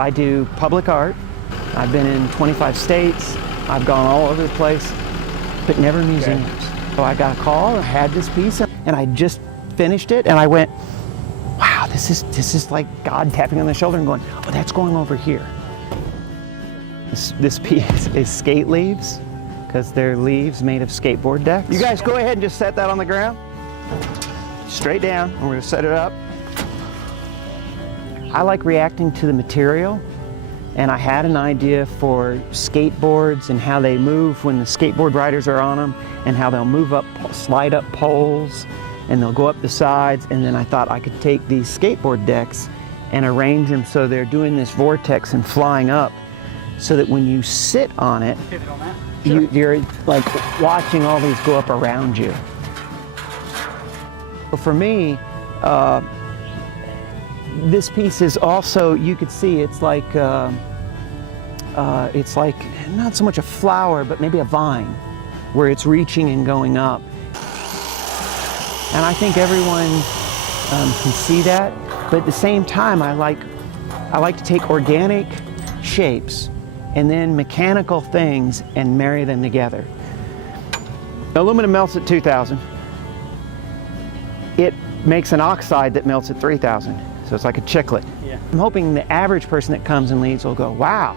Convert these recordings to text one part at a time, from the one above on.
I do public art. I've been in 25 states. I've gone all over the place, but never museums. Okay. So I got a call, I had this piece, and I just finished it, and I went, wow, this is like God tapping on the shoulder and going, oh, that's going over here. This piece is Skateleaves, because they're leaves made of skateboard decks. You guys go ahead and just set that on the ground. Straight down, and we're gonna set it up. I like reacting to the material, and I had an idea for skateboards and how they move when the skateboard riders are on them, and how they'll move up, slide up poles, and they'll go up the sides. And then I thought I could take these skateboard decks and arrange them so they're doing this vortex and flying up, so that when you sit on it, you're like watching all these go up around you. For me, this piece is also, you could see, it's like not so much a flower, but maybe a vine, where it's reaching and going up. And I think everyone can see that, but at the same time, I like to take organic shapes and then mechanical things and marry them together. Aluminum melts at 2,000. It makes an oxide that melts at 3,000. So it's like a chiclet. Yeah. I'm hoping the average person that comes and leaves will go, wow,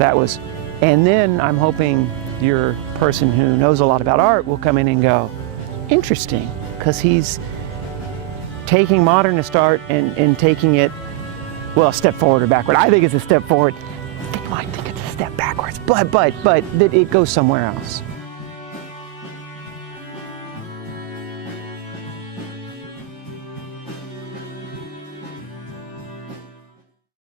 that was, and then I'm hoping your person who knows a lot about art will come in and go, interesting, because he's taking modernist art and taking it, well, a step forward or backward. I think it's a step forward. They might think it's a step backwards, but that it goes somewhere else.